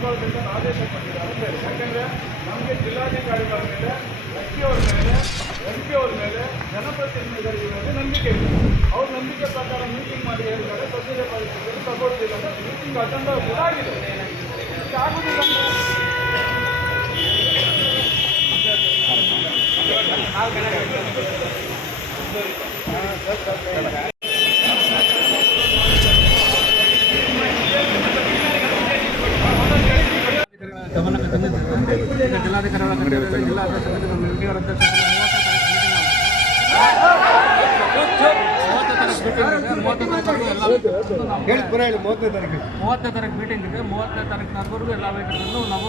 ಪ್ರಭಾವದಿಂದ ಆದೇಶ ಕೊಟ್ಟಿದ್ದಾರೆ ಅಂತ ಹೇಳಿ. ಯಾಕೆಂದರೆ ನಮಗೆ ಜಿಲ್ಲಾಧಿಕಾರಿಗಳ ಮೇಲೆ ಎಸ್ ಅವ್ರ ಮೇಲೆ MP ಅವ್ರ ಮೇಲೆ ಜನಪ್ರತಿನಿಧಿಗಳ ಮೇಲೆ ನಂಬಿಕೆ ಇದೆ. ಅವ್ರ ನಂಬಿಕೆ ಪ್ರಕಾರ ಮೀಟಿಂಗ್ ಮಾಡಿ ಹೇಳ್ತಾರೆ ಸದ್ಯದ ಪರಿಸ್ಥಿತಿಯಲ್ಲಿ ತಗೊಳ್ತಿಲ್ಲ ಅಂತ ಮೀಟಿಂಗ್ ಅಜೆಂಡಾ ಕೂಡ ಆಗಿದೆ. ಆಗುದಿಲ್ಲ ಗಮನಕ್ಕೆ ತಂದಿದ್ದೇವೆ. ಜಿಲ್ಲಾಧಿಕಾರಿಗಳ ಜಿಲ್ಲಾಧ್ಯಕ್ಷ ಮೂವತ್ತನೇ ತಾರೀಕು ಮೀಟಿಂಗ್ ಇದೆ. 30ನೇ ತಾರೀಕಿನವರೆಗೂ ಎಲ್ಲ ವೆಹಿಕಲ್ಗಳನ್ನು ನಾವು